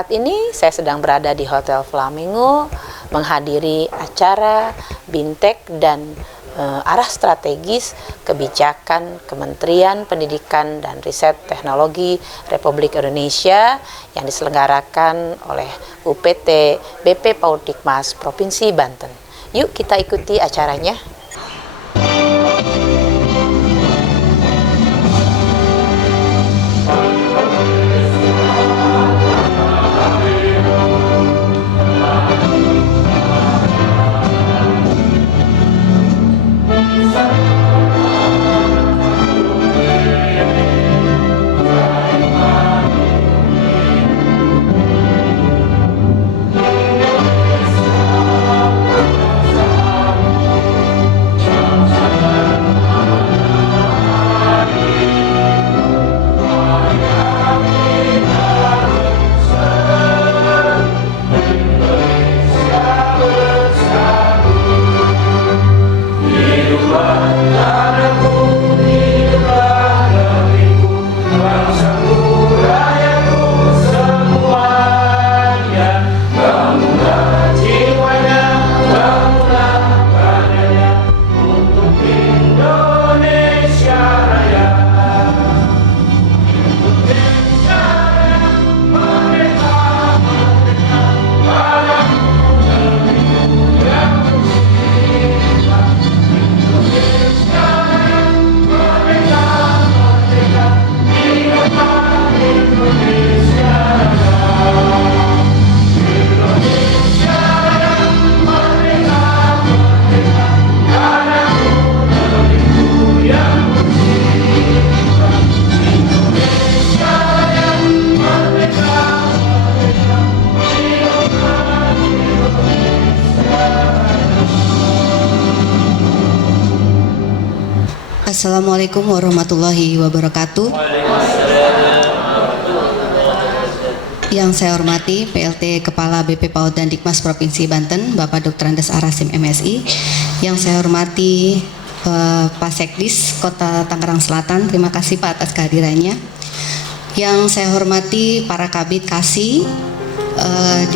Saat ini saya sedang berada di Hotel Flamingo menghadiri acara Bintek dan arah strategis kebijakan Kementerian Pendidikan dan Riset Teknologi Republik Indonesia yang diselenggarakan oleh UPT BP PAUD Dikmas Provinsi Banten. Yuk kita ikuti acaranya. Assalamualaikum warahmatullahi wabarakatuh. Yang saya hormati PLT Kepala BP PAUD dan Dikmas Provinsi Banten, Bapak Dr. Andes Arasim MSI. Yang saya hormati Pak Sekdis Kota Tangerang Selatan, terima kasih Pak atas kehadirannya. Yang saya hormati para Kabid Kasi,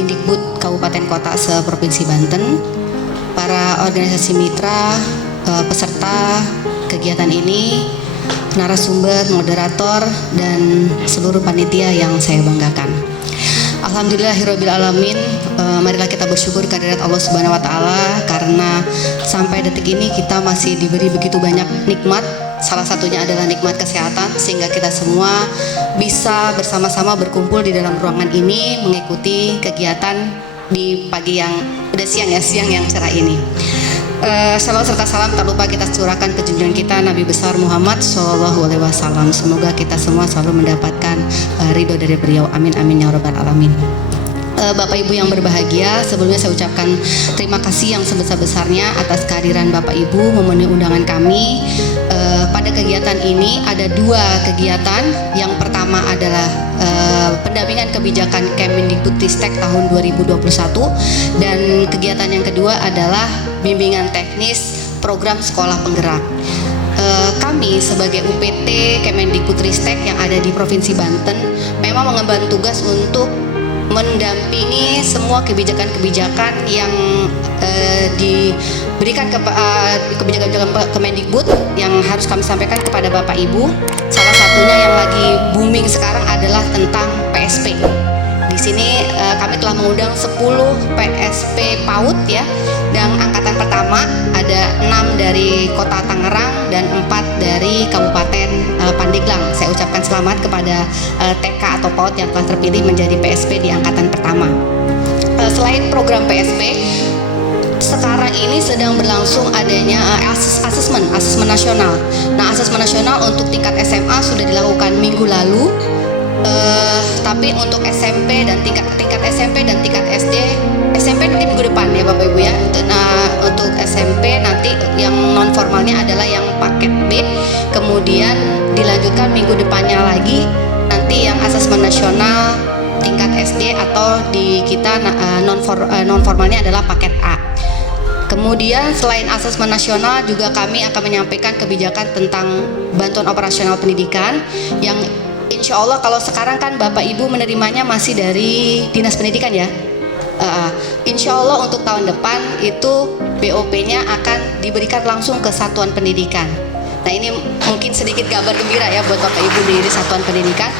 Dindikbud Kabupaten Kota se-Provinsi Banten, para organisasi mitra, peserta kegiatan ini, narasumber, moderator, dan seluruh panitia yang saya banggakan. Alhamdulillahirabbil alamin. Marilah kita bersyukur kehadirat Allah Subhanahu wa taala karena sampai detik ini kita masih diberi begitu banyak nikmat. Salah satunya adalah nikmat kesehatan sehingga kita semua bisa bersama-sama berkumpul di dalam ruangan ini mengikuti kegiatan di pagi yang udah siang yang cerah ini. Salawat serta salam tak lupa kita curahkan ke junjungan kita Nabi besar Muhammad SAW. Semoga kita semua selalu mendapatkan ridho dari beliau. Amin amin ya rabbal alamin. Bapak Ibu yang berbahagia, sebelumnya saya ucapkan terima kasih yang sebesar-besarnya atas kehadiran Bapak Ibu memenuhi undangan kami. Pada kegiatan ini ada dua kegiatan. Yang pertama adalah pendampingan kebijakan Kemendikbudristek tahun 2021 dan kegiatan yang kedua adalah bimbingan teknis program sekolah penggerak. Kami sebagai UPT Kemendikbudristek yang ada di Provinsi Banten memang mengemban tugas untuk mendampingi semua kebijakan-kebijakan yang diberikan kebijakan-kebijakan Kemendikbud yang harus kami sampaikan kepada Bapak Ibu. Salah satunya yang lagi booming sekarang adalah tentang PSP. Di sini kami telah mengundang 10 PSP PAUD ya. Dan angkatan pertama ada 6 dari Kota Tangerang dan 4 dari Kabupaten Pandeglang. Saya ucapkan selamat kepada TK atau PAUD yang telah terpilih menjadi PSP di angkatan pertama. Selain program PSP, sekarang ini sedang berlangsung adanya asesmen nasional. Nah, asesmen nasional untuk tingkat SMA sudah dilakukan minggu lalu. Tapi untuk SMP dan tingkat SMP dan tingkat SMP nanti minggu depan ya Bapak Ibu ya. Untuk SMP nanti yang non formalnya adalah yang paket B, kemudian dilanjutkan minggu depannya lagi nanti yang asesmen nasional tingkat SD atau di kita non formalnya adalah paket A. Kemudian selain asesmen nasional juga kami akan menyampaikan kebijakan tentang bantuan operasional pendidikan yang insya Allah kalau sekarang kan Bapak Ibu menerimanya masih dari Dinas Pendidikan ya. Insya Allah untuk tahun depan itu BOP-nya akan diberikan langsung ke satuan pendidikan. Nah ini mungkin sedikit kabar gembira ya buat Bapak Ibu di satuan pendidikan.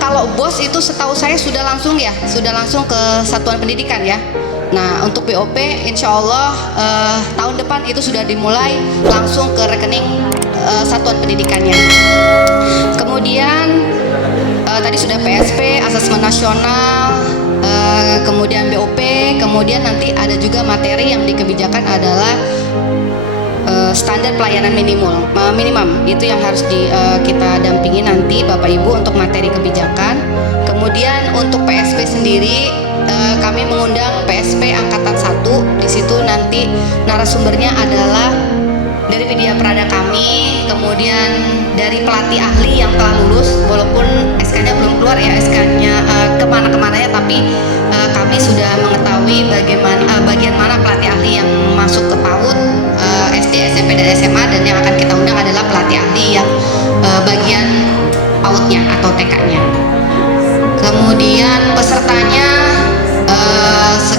Kalau BOS itu setahu saya sudah langsung ke satuan pendidikan ya. Nah untuk BOP insya Allah tahun depan itu sudah dimulai langsung ke rekening satuan pendidikannya. Kemudian tadi sudah PSP, asesmen nasional, kemudian BOP, kemudian nanti ada juga materi yang di kebijakan adalah standar pelayanan minimum itu yang harus kita dampingi nanti Bapak Ibu untuk materi kebijakan. Kemudian untuk PSP sendiri kami mengundang PSP angkatan 1. Di situ nanti narasumbernya adalah dari Widya Prada kami, kemudian dari pelatih ahli yang telah lulus, walaupun SK-nya belum keluar ya, SK-nya kemana-kemananya, tapi kami sudah mengetahui bagian mana pelatih ahli yang masuk ke PAUD, SD, SMP, dan SMA, dan yang akan kita undang adalah pelatih ahli yang bagian PAUD-nya atau TK-nya. Kemudian pesertanya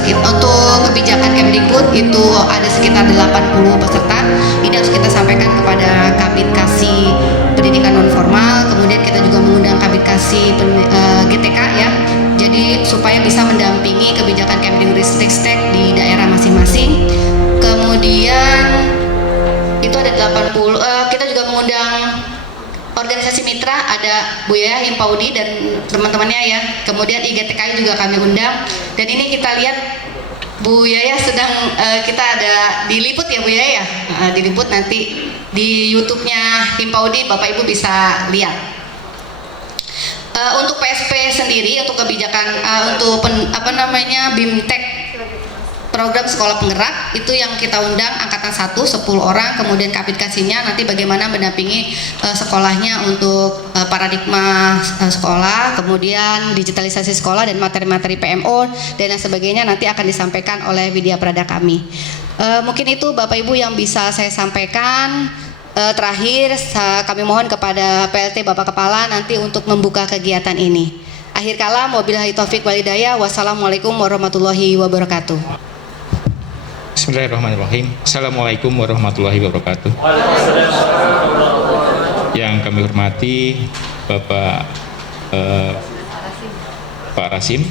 untuk kebijakan Kemdikbud itu ada sekitar 80 peserta. Ini harus kita sampaikan kepada Kabid Kasih Pendidikan Non Formal. Kemudian kita juga mengundang Kabid Kasih GTK ya. Jadi supaya bisa mendampingi kebijakan Kemdikbudristek di daerah masing-masing. Kemudian itu ada 80. Kita juga mengundang organisasi mitra, ada Bu Yaya Himpaudi dan teman-temannya ya. Kemudian IGTKI juga kami undang. Dan ini kita lihat Bu Yaya sedang kita ada diliput ya Bu Yaya. Diliput nanti di YouTube-nya Himpaudi, Bapak Ibu bisa lihat. Untuk PSP sendiri, untuk kebijakan untuk BIMTEK program sekolah penggerak itu yang kita undang angkatan 1 10 orang, kemudian Kabid Kasihnya nanti bagaimana mendampingi sekolahnya untuk paradigma sekolah, kemudian digitalisasi sekolah dan materi-materi PMO dan lain sebagainya nanti akan disampaikan oleh Widya Prada kami. Mungkin itu Bapak Ibu yang bisa saya sampaikan. Terakhir kami mohon kepada PLT Bapak Kepala nanti untuk membuka kegiatan ini. Akhir kala wabillahi taufik walhidayah. Wassalamualaikum warahmatullahi wabarakatuh. Bismillahirrahmanirrahim. Assalamualaikum warahmatullahi wabarakatuh. Yang kami hormati Bapak Pak Rasim,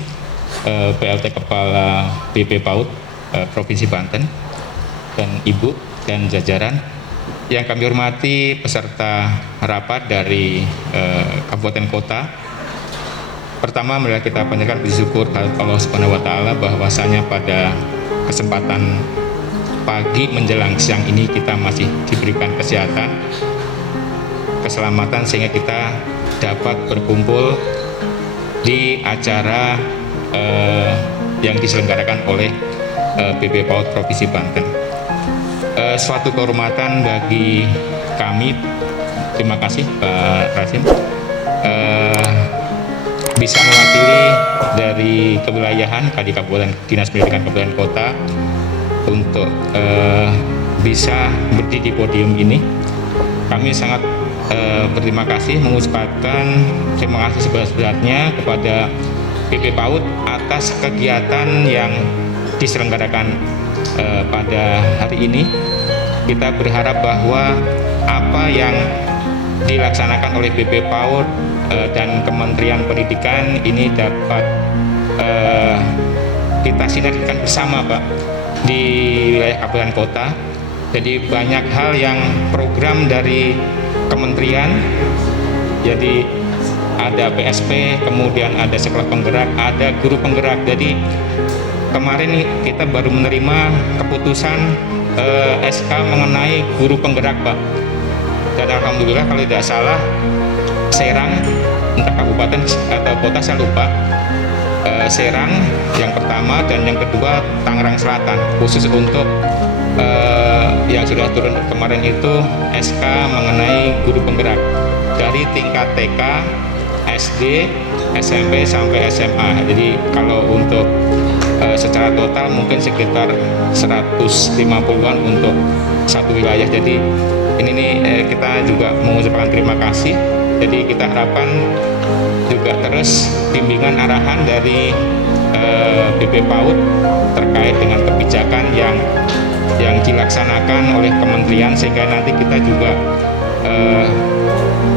PLT Kepala BP PAUD Provinsi Banten, dan Ibu dan jajaran. Yang kami hormati peserta rapat dari kabupaten kota. Pertama, marilah kita panjatkan puji syukur kepada Allah Subhanahu wa taala bahwasanya pada kesempatan pagi menjelang siang ini kita masih diberikan kesehatan, keselamatan sehingga kita dapat berkumpul di acara yang diselenggarakan oleh BP PAUD Provinsi Banten. Suatu kehormatan bagi kami. Terima kasih Pak Rasim. Bisa mewakili dari kewilayahan di Kabupaten Dinas Pendidikan Kabupaten Kota untuk bisa berdiri di podium ini. Kami sangat berterima kasih, mengucapkan terima kasih sebesar-besarnya kepada BP PAUD atas kegiatan yang diselenggarakan pada hari ini. Kita berharap bahwa apa yang dilaksanakan oleh BP PAUD dan Kementerian Pendidikan ini dapat kita sinergikan bersama Pak di wilayah kabupaten kota. Jadi banyak hal yang program dari kementerian, jadi ada PSP, kemudian ada sekolah penggerak, ada guru penggerak. Jadi kemarin kita baru menerima keputusan SK mengenai guru penggerak Pak. Dan alhamdulillah kalau tidak salah Serang, entah kabupaten atau kota saya lupa, Serang yang pertama dan yang kedua Tangerang Selatan, khusus untuk yang sudah turun kemarin itu SK mengenai guru penggerak dari tingkat TK, SD, SMP sampai SMA. Jadi kalau untuk secara total mungkin sekitar 150-an untuk satu wilayah. Jadi ini kita juga mengucapkan terima kasih Jadi kita harapkan juga terus bimbingan arahan dari BP PAUD terkait dengan kebijakan yang dilaksanakan oleh kementerian, sehingga nanti kita juga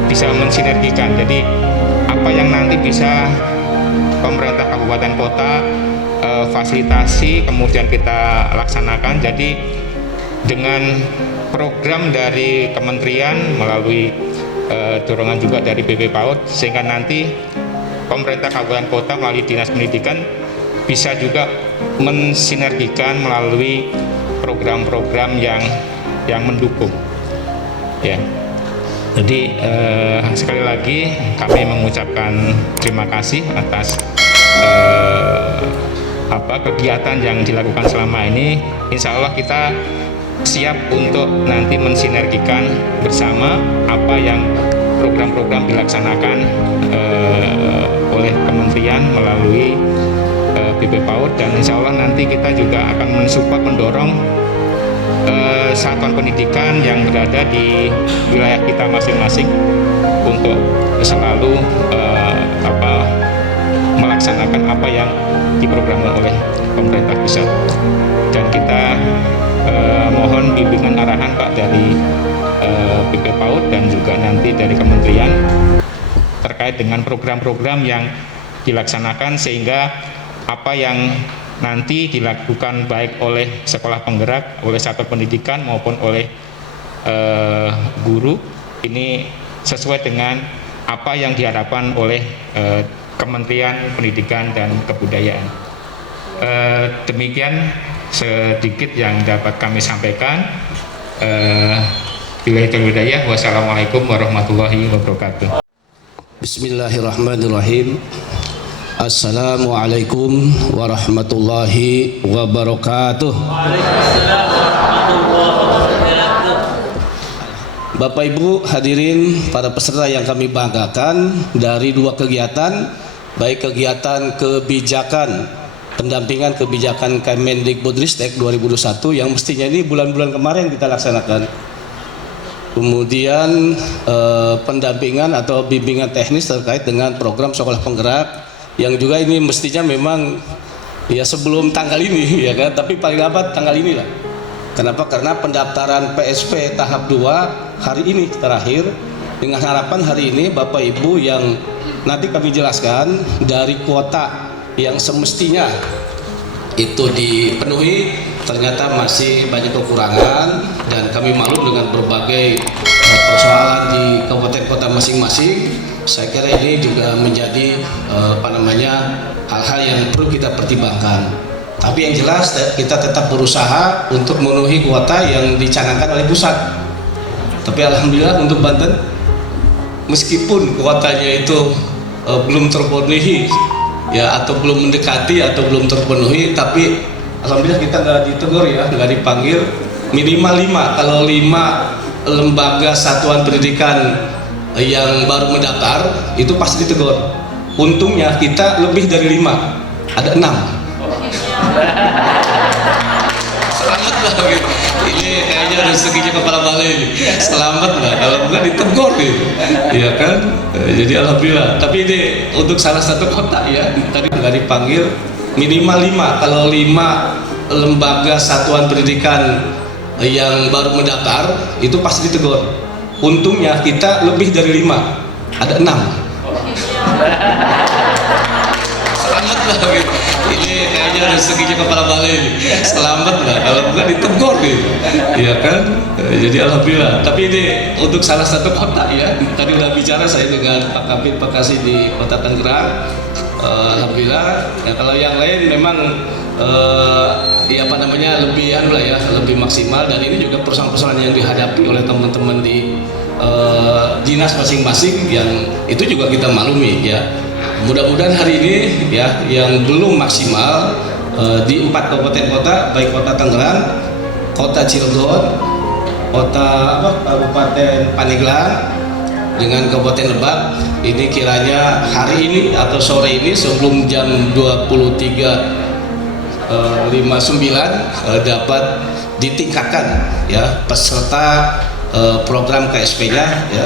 bisa mensinergikan. Jadi apa yang nanti bisa pemerintah kabupaten kota fasilitasi kemudian kita laksanakan. Jadi dengan program dari kementerian melalui dorongan juga dari BP PAUD, sehingga nanti pemerintah kabupaten kota melalui dinas pendidikan bisa juga mensinergikan melalui program-program yang mendukung, ya. Jadi sekali lagi kami mengucapkan terima kasih atas kegiatan yang dilakukan selama ini. Insya Allah kita siap untuk nanti mensinergikan bersama apa yang program-program dilaksanakan oleh kementerian melalui BP PAUD, dan insya Allah nanti kita juga akan mensupport, mendorong satuan pendidikan yang berada di wilayah kita masing-masing untuk selalu melaksanakan apa yang diprogramkan oleh pemerintah pusat. Dan kita mohon bimbingan arahan Pak dari BP PAUD dan juga nanti dari kementerian terkait dengan program-program yang dilaksanakan, sehingga apa yang nanti dilakukan baik oleh sekolah penggerak, oleh satuan pendidikan maupun oleh guru ini sesuai dengan apa yang diharapkan oleh Kementerian Pendidikan dan Kebudayaan. Demikian sedikit yang dapat kami sampaikan. Wassalamualaikum warahmatullahi wabarakatuh. Bismillahirrahmanirrahim. Assalamualaikum warahmatullahi wabarakatuh. Bapak Ibu hadirin, para peserta yang kami banggakan, dari dua kegiatan, baik kegiatan kebijakan pendampingan kebijakan Kemendikbudristek 2021 yang mestinya ini bulan-bulan kemarin kita laksanakan, kemudian pendampingan atau bimbingan teknis terkait dengan program sekolah penggerak yang juga ini mestinya memang ya sebelum tanggal ini ya kan, tapi paling lambat tanggal inilah. Kenapa? Karena pendaftaran PSP tahap 2 hari ini terakhir, dengan harapan hari ini Bapak Ibu yang nanti kami jelaskan dari kuota yang semestinya itu dipenuhi ternyata masih banyak kekurangan, dan kami maklum dengan berbagai persoalan di kabupaten kota masing-masing. Saya kira ini juga menjadi hal-hal yang perlu kita pertimbangkan. Tapi yang jelas kita tetap berusaha untuk memenuhi kuota yang dicanangkan oleh pusat. Tapi alhamdulillah untuk Banten, meskipun kuotanya itu belum terpenuhi ya, atau belum mendekati atau belum terpenuhi, tapi alhamdulillah kita nggak ditegur ya, nggak dipanggil. Minimal 5, kalau 5 lembaga satuan pendidikan yang baru mendaftar itu pasti ditegur. Untungnya kita lebih dari 5, ada 6. Selamat lah gitu. Ini kayaknya rezekinya kepala balai ini. Selamat lah, kalau bukan ditegur gitu, ya kan. Jadi alhamdulillah. Tapi ini untuk salah satu kota ya, tadi nggak dipanggil. Minimal 5, kalau 5 lembaga satuan pendidikan yang baru mendaftar itu pasti ditegur. Untungnya kita lebih dari 5, ada 6. Selamat lah gitu. Ini kayaknya rezekinya kepala balai ini. Selamat lah, kalau bukan ditegur gitu, ya kan. Jadi alhamdulillah. Tapi ini untuk salah satu kota ya, tadi udah bicara saya dengan Pak Kapit Pak Kasih di Kota Tangerang. Alhamdulillah. Ya, kalau yang lain memang lebih maksimal, dan ini juga persoalan-persoalan yang dihadapi oleh teman-teman di dinas masing-masing yang itu juga kita maklumi ya. Mudah-mudahan hari ini ya yang belum maksimal di 4 kabupaten kota, baik Kota Tangerang, Kota Cilegon, Kabupaten Pandeglang dengan Kabupaten Lebak, ini kiranya hari ini atau sore ini sebelum jam 23.59 dapat ditingkatkan ya peserta program KSP-nya ya,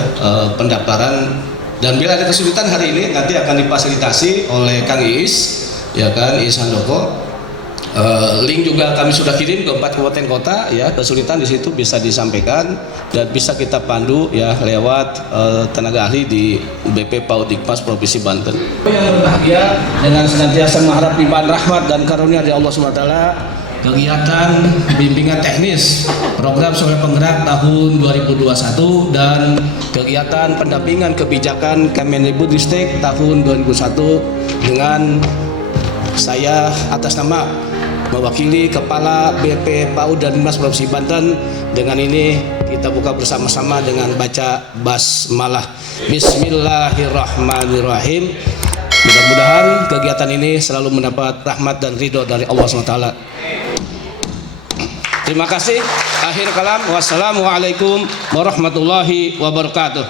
pendaftaran Dan bila ada kesulitan hari ini nanti akan difasilitasi oleh Kang Iis, ya kan, Iis Handoko. Link juga kami sudah kirim ke 4 kabupaten kota, ya, kesulitan di situ bisa disampaikan dan bisa kita pandu ya lewat tenaga ahli di BP PAUD Dikmas Provinsi Banten. Yang berbahagia dengan senantiasa mengharap limpahan rahmat dan karunia dari Allah SWT, kegiatan bimbingan teknis program Sekolah Penggerak tahun 2021 dan kegiatan pendampingan kebijakan Kemendikbudristek tahun 2001 dengan saya atas nama mewakili Kepala BP PAUD dan Dikmas Provinsi Banten. Dengan ini kita buka bersama-sama dengan baca basmalah. Bismillahirrahmanirrahim. Mudah-mudahan kegiatan ini selalu mendapat rahmat dan ridho dari Allah SWT. Terima kasih. Akhir kalam. Wassalamualaikum warahmatullahi wabarakatuh.